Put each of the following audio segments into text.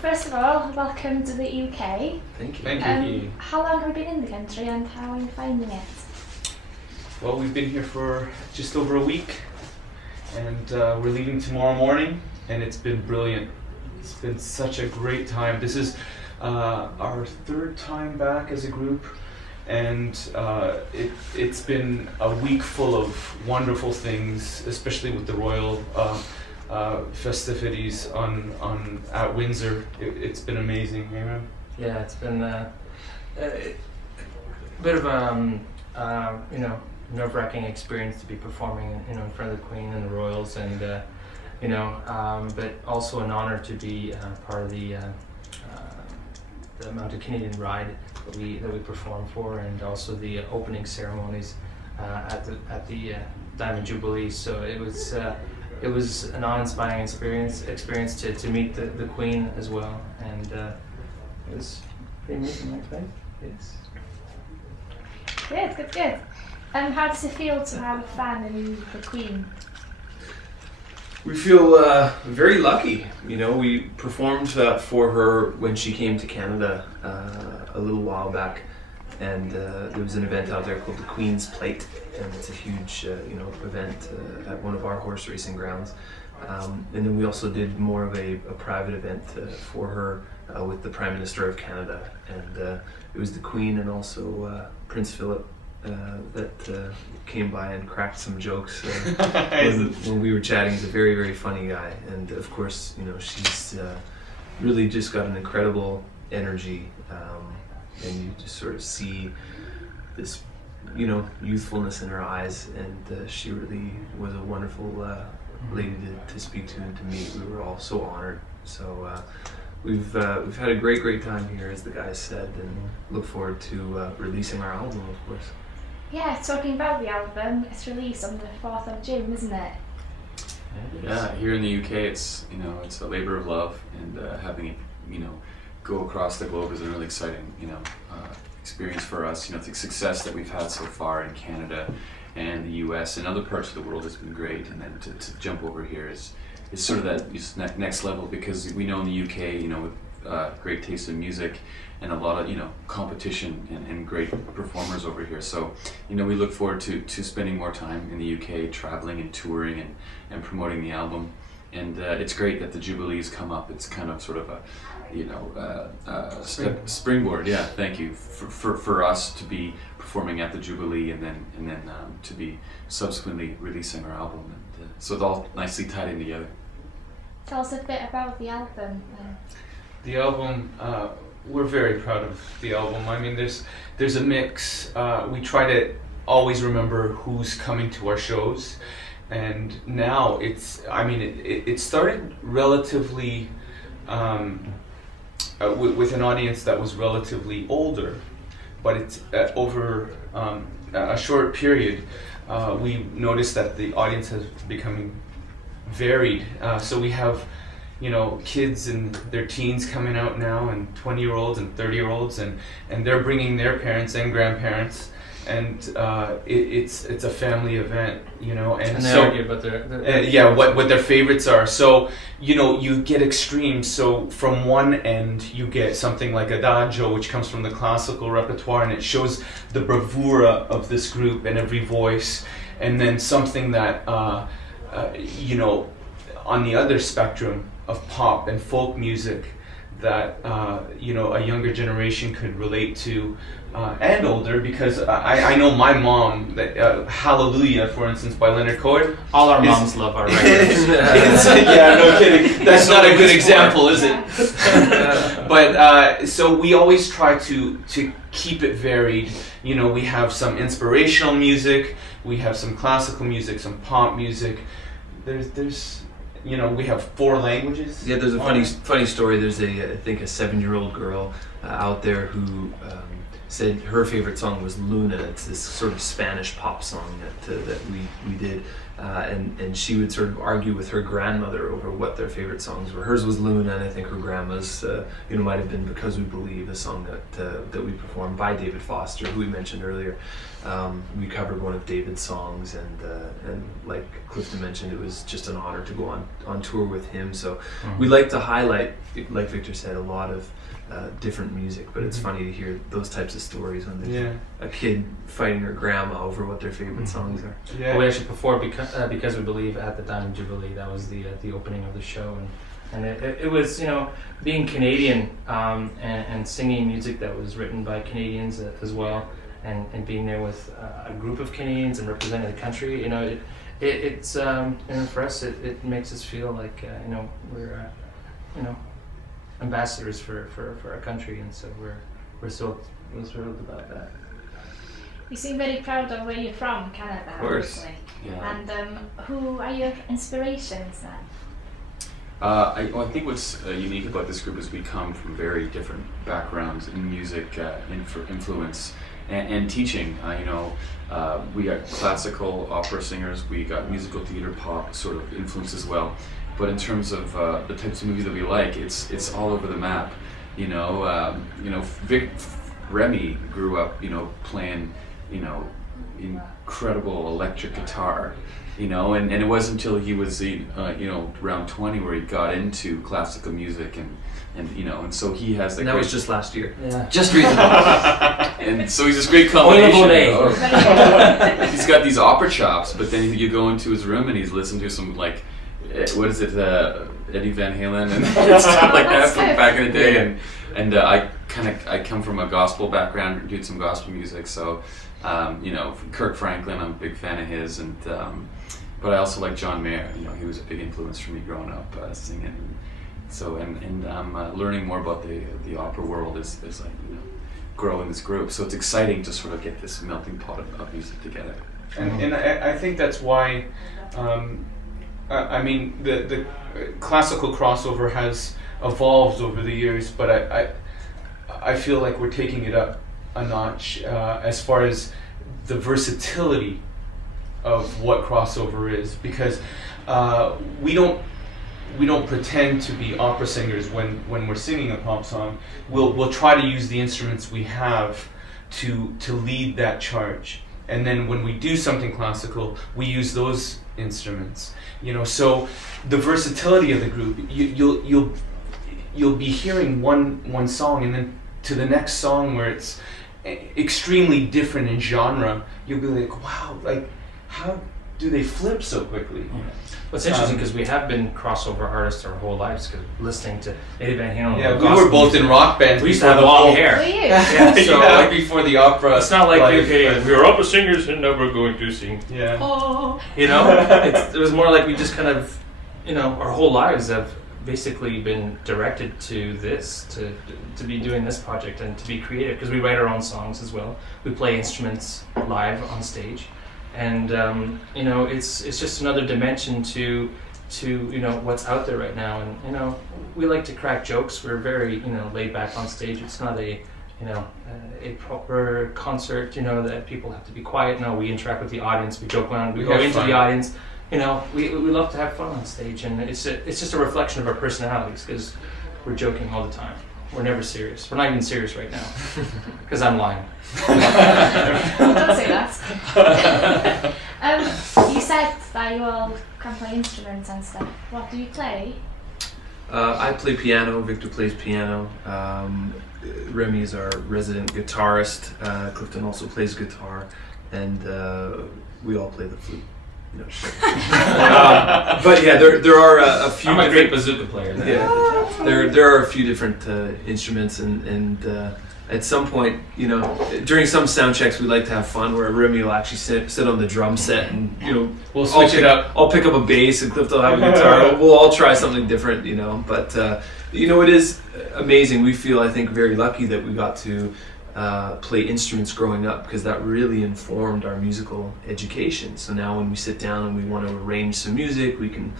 first of all, welcome to the UK. Thank you. Thank you. How long have you been in the country and how are you finding it? Well, we've been here for just over a week, and we're leaving tomorrow morning, and it's been brilliant. It's been such a great time. This is our third time back as a group, and it's been a week full of wonderful things, especially with the royal festivities at Windsor. It's been amazing. Amen. Yeah, it's been a bit of a nerve-wracking experience to be performing, in front of the Queen and the Royals, and but also an honor to be part of the Mounted Canadian Ride that we perform for, and also the opening ceremonies at the Diamond Jubilee. So it was an awe-inspiring experience to meet the Queen as well, and it was pretty amazing, right? Yes. Good. How does it feel to have a fan in the Queen? We feel very lucky. We performed for her when she came to Canada a little while back, and there was an event out there called the Queen's Plate, and it's a huge event at one of our horse racing grounds. And then we also did more of a private event for her with the Prime Minister of Canada, and it was the Queen and also Prince Philip that came by and cracked some jokes when we were chatting. He's a very, very funny guy, and of course, she's really just got an incredible energy, and you just sort of see this, youthfulness in her eyes, and she really was a wonderful lady to speak to and to meet. We were all so honored. So we've had a great time here, as the guys said, and look forward to releasing our album, of course. Yeah, talking about the album, it's released on the 4th of June, isn't it? Yeah, here in the UK, it's it's a labor of love, and having it go across the globe is a really exciting experience for us. The success that we've had so far in Canada and the US and other parts of the world has been great, and then to jump over here is sort of that next level, because we know in the UK, with great taste in music and a lot of competition and great performers over here. So we look forward to spending more time in the UK, traveling and touring and promoting the album. And it's great that the Jubilees come up. It's kind of sort of a springboard. Yeah, thank you for us to be performing at the Jubilee, and then to be subsequently releasing our album. And so it's all nicely tied in together. Tell us a bit about the album. The album, we're very proud of the album. I mean, there's a mix. We try to always remember who's coming to our shows, and now it started relatively with an audience that was relatively older, but it's over a short period we noticed that the audience has becoming varied. So we have kids in their teens coming out now, and 20-year-olds and 30-year-olds, and they're bringing their parents and grandparents, and it's a family event, and they so argue about their what their favorites are. So you get extremes. So from one end you get something like Adagio, which comes from the classical repertoire, and it shows the bravura of this group and every voice, and then something that on the other spectrum of pop and folk music that a younger generation could relate to, and older, because I know my mom, Hallelujah, for instance, by Leonard Cohen. All our moms love our records. Yeah, no kidding. That's not a good example, is it? But so we always try to keep it varied. We have some inspirational music, we have some classical music, some pop music. There's we have 4 languages. Yeah, there's a funny story. There's I think a 7-year-old girl out there who said her favorite song was Luna. It's this sort of Spanish pop song that we did, and she would sort of argue with her grandmother over what their favorite songs were. Hers was Luna, and I think her grandma's might have been Because We Believe, a song that we performed by David Foster, who we mentioned earlier. We covered one of David's songs, and like Clifton mentioned, it was just an honor to go on tour with him. So we like to highlight, like Victor said, a lot of different music, but it's funny to hear those types of stories when there's a kid fighting her grandma over what their favorite songs are. Well, we actually performed Because We Believe at the Diamond Jubilee. That was the opening of the show, and it was, being Canadian and singing music that was written by Canadians as well, and being there with a group of Canadians and representing the country. It's for us it makes us feel like we're ambassadors for our country, and so we're so thrilled about that. You seem very proud of where you're from, Canada. Of course. Obviously. Yeah. And who are your inspirations then? I think what's unique about this group is we come from very different backgrounds in music, influence, and teaching. We got classical opera singers, we got musical theater, pop sort of influence as well. But in terms of the types of movies that we like, it's all over the map. Remy grew up, playing, incredible electric guitar, and it wasn't until he was, around 20 where he got into classical music and so he has And that was just last year. Yeah. Just recently. And so he's this great combination. He's got these opera chops, but then you go into his room and he's listening to some what is it, Eddie Van Halen and stuff like that from back in the day, and I come from a gospel background, did some gospel music, so Kirk Franklin, I'm a big fan of his, and but I also like John Mayer. He was a big influence for me growing up singing. So and I'm learning more about the opera world as I grow in this group. So it's exciting to sort of get this melting pot of music together. And I think that's why. The classical crossover has evolved over the years, but I feel like we're taking it up a notch as far as the versatility of what crossover is, because we don't pretend to be opera singers when we're singing a pop song. We'll try to use the instruments we have to lead that charge, and then when we do something classical, we use those instruments. So the versatility of the group, you'll be hearing one song, and then to the next song where it's extremely different in genre, you'll be like, wow, how do they flip so quickly? Yeah. Well, it's interesting because we have been crossover artists our whole lives, because listening to Eddie Van Halen. Yeah, we were both in rock bands. We used to have long hair. Were you? Yeah, so before the opera. It's not like we were opera singers and now we're going to sing. Yeah. Oh. It was more like we just kind of, our whole lives have basically been directed to this, to be doing this project and to be creative, because we write our own songs as well. We play instruments live on stage. And it's just another dimension to what's out there right now. And we like to crack jokes. We're very laid back on stage. It's not a proper concert that people have to be quiet. No, we interact with the audience. We joke around. We go into the audience. We love to have fun on stage, and it's just a reflection of our personalities, because we're joking all the time. We're never serious. We're not even serious right now, because I'm lying. Don't say that. You said that you all can play instruments and stuff. What do you play? I play piano. Victor plays piano. Remy is our resident guitarist. Clifton also plays guitar, and we all play the flute. No, sure. But yeah, there are a few. I'm a great bazooka player. Yeah, there are a few different instruments, and at some point, during some sound checks, we like to have fun where Remy will actually sit on the drum set, and we'll switch it up. I'll pick up a bass, and Clifton will have a guitar. We'll all try something different, But it is amazing. We feel, I think, very lucky that we got to play instruments growing up, because that really informed our musical education. So now when we sit down and we want to arrange some music, we can,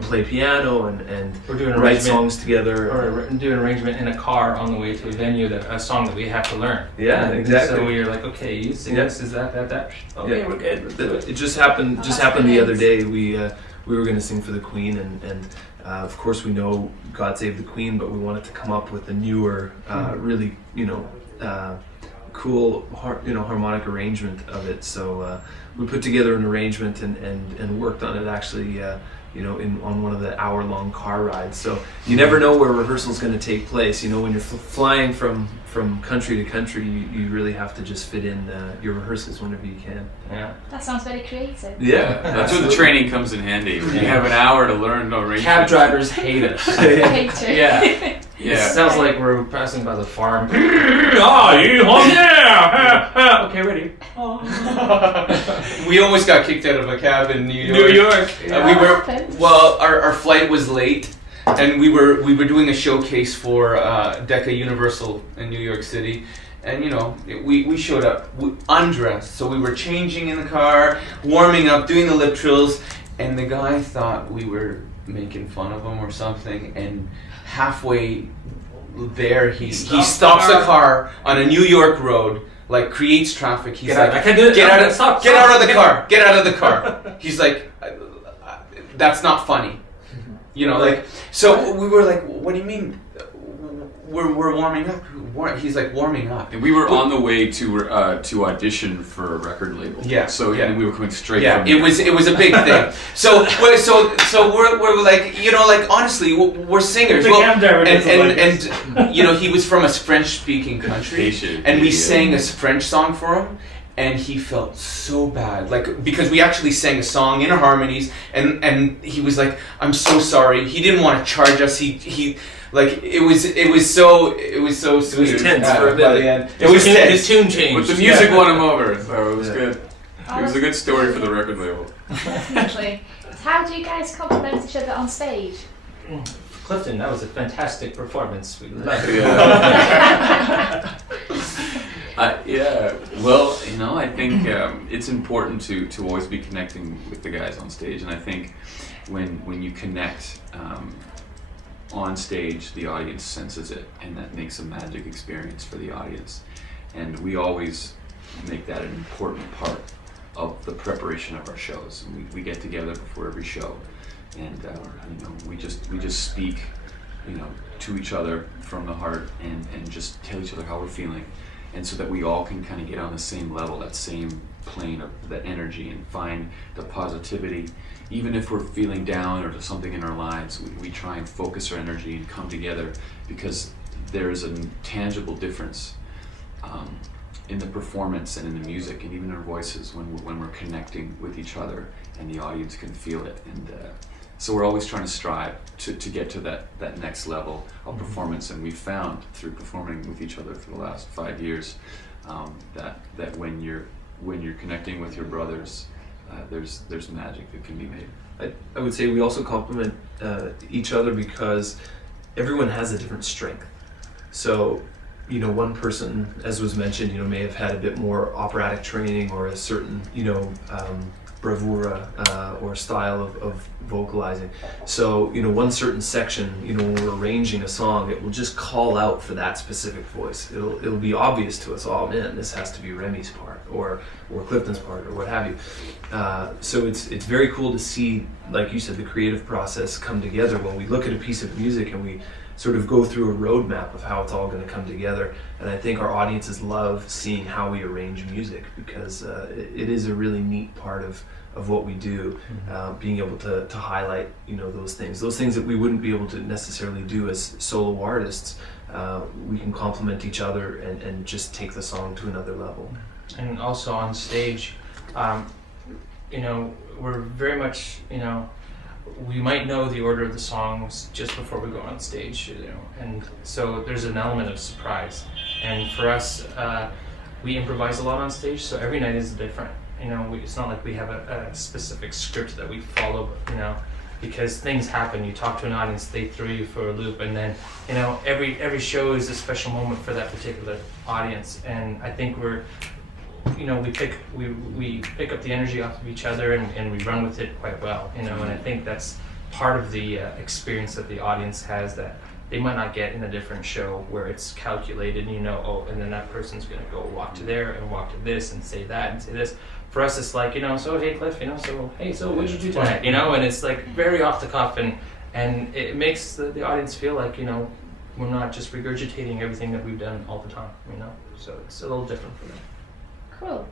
play piano and we're doing write songs together. Or do an arrangement in a car on the way to a venue, a song that we have to learn. Yeah, exactly. So we're like, okay, you sing this, is that. Okay, we're good. Let's do it. It just happened the other day. We were going to sing for the Queen, and of course we know God Save the Queen, but we wanted to come up with a newer, really, cool, harmonic arrangement of it. So we put together an arrangement and worked on it actually, on one of the hour-long car rides. So you never know where rehearsal's going to take place. When you're flying from country to country, you really have to just fit in your rehearsals whenever you can. Yeah. That sounds very creative. Yeah, that's where the training comes in handy. When you have an hour to learn to arrange. Cab drivers hate us. I hate it. Yeah. Yeah. It sounds like we're passing by the farm. Okay, ready. We almost got kicked out of a cab in New York. New York. Our flight was late, and we were doing a showcase for Decca Universal in New York City, and we showed up undressed, so we were changing in the car, warming up, doing the lip trills, and the guy thought we were making fun of him or something, and halfway there he stops the car on a New York road, like creates traffic. He's like, I can't do it. Get out of the car. Get out of the car. He's like, that's not funny. So we were like, what do you mean? We're warming up. He's like, warming up. And we were on the way to audition for a record label. Yeah. So and we were coming straight. Yeah. From It was a big thing. So we're like, honestly, we're singers. The cab driver and he was from a French-speaking country, and we sang a French song for him. And he felt so bad, because we actually sang a song in harmonies, and he was like, "I'm so sorry." He didn't want to charge us. It was so sweet. It was tense for a bit. By the end. It was tense. His tune changed. But the music won him over, so it was good. It was a good story for the record label. Definitely. How do you guys compliment each other on stage? Clifton, that was a fantastic performance. We loved it. Yeah. Well, I think it's important to always be connecting with the guys on stage, and I think when you connect on stage, the audience senses it, and that makes a magic experience for the audience. And we always make that an important part of the preparation of our shows. And we get together before every show, and we just speak, to each other from the heart, and just tell each other how we're feeling. And so that we all can kind of get on the same level, that same plane of that energy, and find the positivity. Even if we're feeling down or there's something in our lives, we try and focus our energy and come together, because there is a tangible difference in the performance and in the music and even our voices when we're connecting with each other, and the audience can feel it. And so we're always trying to strive to get to that next level of performance. And we've found through performing with each other for the last 5 years that when you're connecting with your brothers, there's magic that can be made. I would say we also complement each other, because everyone has a different strength. So, one person, as was mentioned, may have had a bit more operatic training, or a certain, bravura or style of vocalizing. So, one certain section, when we're arranging a song, it will just call out for that specific voice. It'll be obvious to us, oh man, this has to be Remy's part, or Clifton's part, or what have you. So it's very cool to see, like you said, the creative process come together when we look at a piece of music and we sort of go through a roadmap of how it's all going to come together. And I think our audiences love seeing how we arrange music, because it is a really neat part of what we do, being able to highlight those things that we wouldn't be able to necessarily do as solo artists. We can complement each other and just take the song to another level. And also on stage, we're very much, we might know the order of the songs just before we go on stage, and so there's an element of surprise. And for us, we improvise a lot on stage, so every night is different. It's not like we have a specific script that we follow, because things happen. You talk to an audience, they throw you for a loop, and then every show is a special moment for that particular audience. And I think we pick up the energy off of each other, and we run with it quite well. And I think that's part of the experience that the audience has that they might not get in a different show where it's calculated. And and then that person's going to go walk to there and walk to this and say that and say this. For us, it's like, so hey Cliff, so what'd you do tonight? And it's like very off the cuff, and it makes the audience feel like, we're not just regurgitating everything that we've done all the time, So it's a little different for them. Cool.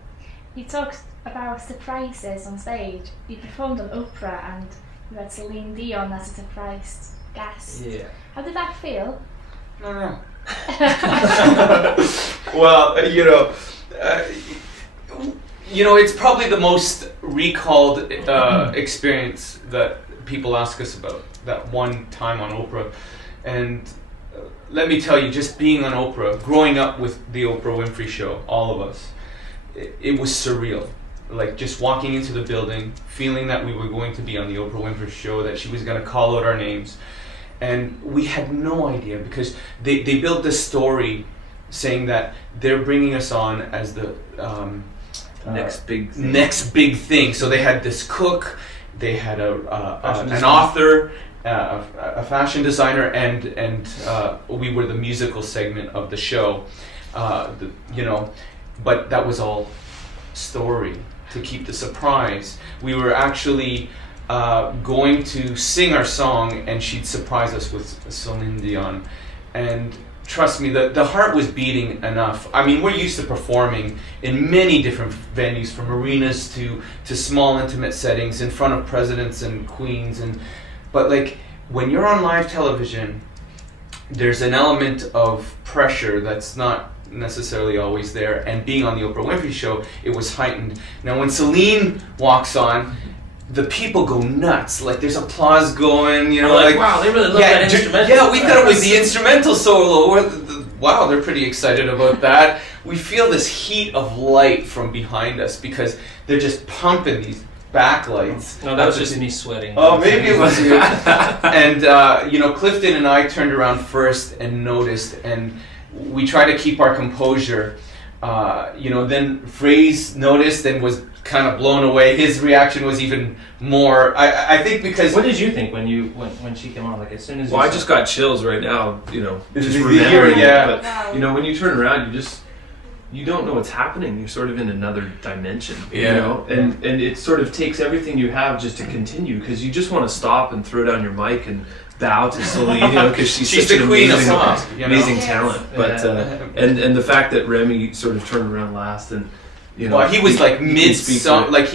You talked about surprises on stage. You performed on Oprah and you had Celine Dion as a surprise guest. Yeah. How did that feel? No. Well, it's probably the most recalled experience that people ask us about, that one time on Oprah. And let me tell you, just being on Oprah, growing up with the Oprah Winfrey Show, all of us, it was surreal. Like just walking into the building, feeling that we were going to be on the Oprah Winfrey Show, that she was going to call out our names. And we had no idea, because they built this story saying that they're bringing us on as the next big thing. So they had this cook, they had an author, a fashion designer, and we were the musical segment of the show. But that was all story to keep the surprise. We were actually going to sing our song, and she'd surprise us with Celine Dion. And trust me, the heart was beating enough. I mean, we're used to performing in many different venues, from arenas to small intimate settings in front of presidents and queens. But like, when you're on live television, there's an element of pressure that's not necessarily always there, and being on the Oprah Winfrey Show, it was heightened. Now when Celine walks on, the people go nuts. Like there's applause going, like wow, they really love that instrumental. Yeah, we thought it was the instrumental solo. Wow, they're pretty excited about that. We feel this heat of light from behind us because they're just pumping these backlights. No, that was just me sweating. Oh, maybe it was you. And Clifton and I turned around first and noticed, and we try to keep our composure. Then Fraze noticed and was kind of blown away. His reaction was even more. I think because. What did you think when she came on? Like as soon as. Well, I just got chills right now. Just remembering. Yeah. But, when you turn around, you don't know what's happening. You're sort of in another dimension. And it sort of takes everything you have just to continue, because you just want to stop and throw down your mic and bow to Celine, because she's such the an queen amazing, of pop, amazing talent. But and the fact that Remy sort of turned around last, and well, he was like mid-song, like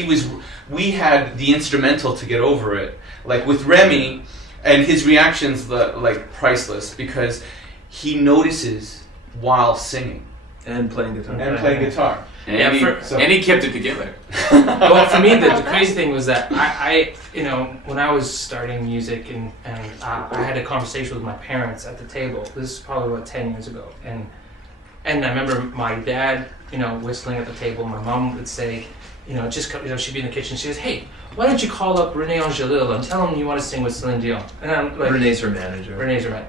we had the instrumental to get over it. Like with Remy, and his reactions like priceless, because he notices while singing and playing guitar. And he kept it together. Well, for me, the crazy thing was that I when I was starting music, and I had a conversation with my parents at the table. This is probably about 10 years ago, and I remember my dad, whistling at the table. My mom would say, she'd be in the kitchen. She says, "Hey, why don't you call up René Angelil and tell him you want to sing with Celine Dion?" And I'm like, René's her manager.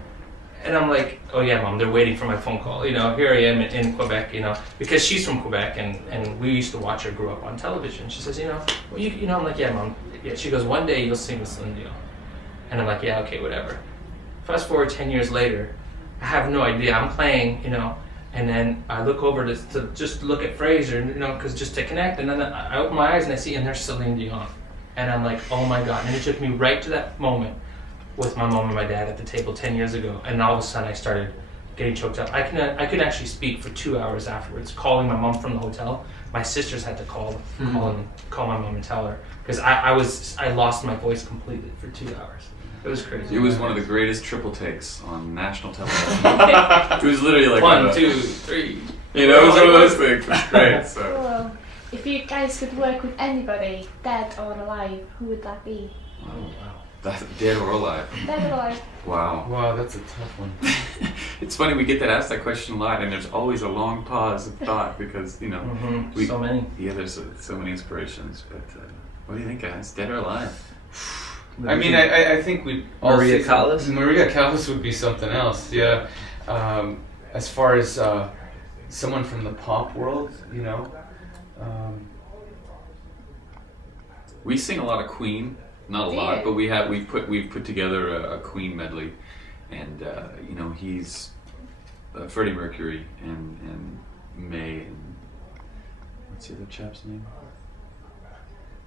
And I'm like, "Oh yeah, Mom, they're waiting for my phone call." Here I am in Quebec, because she's from Quebec, and we used to watch her grow up on television. She says, I'm like, "Yeah, Mom." Yeah. She goes, "One day you'll sing with Celine Dion." And I'm like, "Yeah, okay, whatever." Fast forward 10 years later, I have no idea. I'm playing, and then I look over to just look at Fraser, because just to connect, and then I open my eyes and I see, and there's Celine Dion. And I'm like, oh my God. And it took me right to that moment with my mom and my dad at the table 10 years ago, and all of a sudden I started getting choked up. I could actually speak for 2 hours afterwards, calling my mom from the hotel. My sisters had to call my mom and tell her, because I lost my voice completely for 2 hours. It was crazy. It was one of the greatest triple takes on national television. It was literally like 1, 2, 3. It was one of those things. It was great. So. Cool. If you guys could work with anybody, dead or alive, who would that be? Oh wow. That's dead or alive. Dead or alive. Wow. Wow, that's a tough one. It's funny, we get asked that question a lot, and there's always a long pause of thought, because so many. Yeah, there's so many inspirations. But what do you think, guys? Dead or alive? I mean, I think we Maria Callas? Maria Callas would be something else. Yeah. As far as someone from the pop world, you know. We sing a lot of Queen, not a lot, but we've put together a Queen medley, and you know, he's Freddie Mercury and May and what's the other chap's name?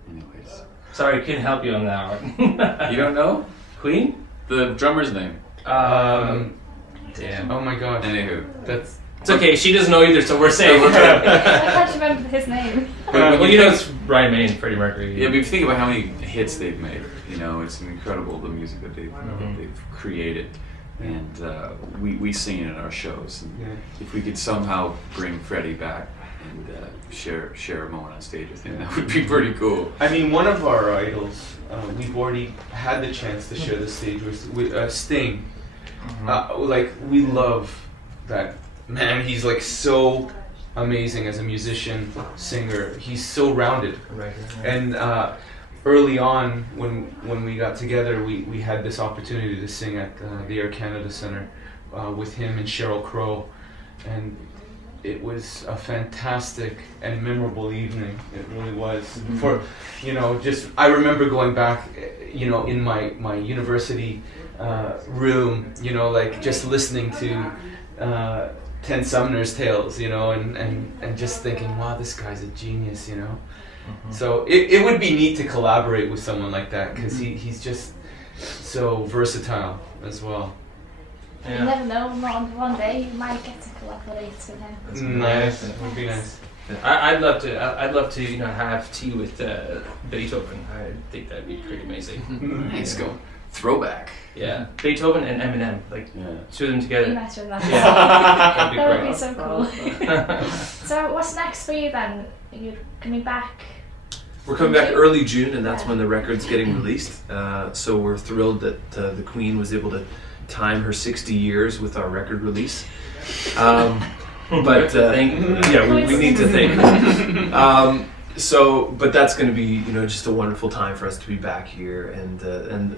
Anyways, Sorry, couldn't help you on that one. you don't know Queen? the drummer's name? Damn. Oh my gosh. Anywho, That's. It's okay, she doesn't know either, so we're safe. I can't remember his name. Well, you know it's Brian May and Freddie Mercury. yeah, but if you think about how many hits they've made, you know, it's incredible the music that they've created, and we sing it in our shows. And Yeah. if we could somehow bring Freddie back and share a moment on stage with him, that would be pretty cool. I mean, one of our idols, we've already had the chance to share the stage with Sting. Like, we love that man. He's like so amazing as a musician, singer. He's so rounded. Right. And early on, when we got together, we had this opportunity to sing at the Air Canada Centre with him and Sheryl Crow, and it was a fantastic and memorable evening. It really was. For, you know, just I remember going back, you know, in my university room, you know, like just listening to Ten Sumner's Tales, you know, and just thinking, wow, this guy's a genius, you know. So it would be neat to collaborate with someone like that, because he's just so versatile as well. You never know, one day you might get to collaborate with him. Nice. It would be nice. I'd love to, you know, have tea with Beethoven. I think that'd be pretty amazing. Nice, go throwback. Yeah, Beethoven and Eminem, like two of them together. Imagine that. Yeah, That would be that'd so cool. So what's next for you then? You're coming back? We're coming back early June, and that's when the record's getting released. So we're thrilled that the Queen was able to time her 60 years with our record release. But we need to thank her. But that's going to be, you know, just a wonderful time for us to be back here, and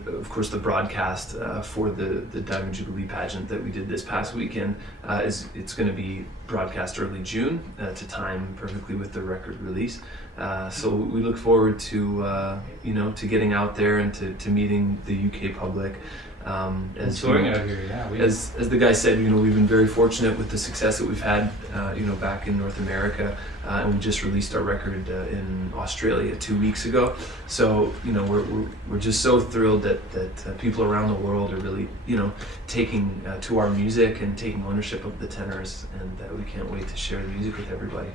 of course the broadcast for the Diamond Jubilee pageant that we did this past weekend it's going to be broadcast early June to time perfectly with the record release. So we look forward to you know, to getting out there and to meeting the UK public. As touring out here, as the guy said, you know, we've been very fortunate with the success that we've had, you know, back in North America, and we just released our record in Australia 2 weeks ago. So, you know, we're just so thrilled that people around the world are really, you know, taking to our music and taking ownership of the Tenors, and we can't wait to share the music with everybody.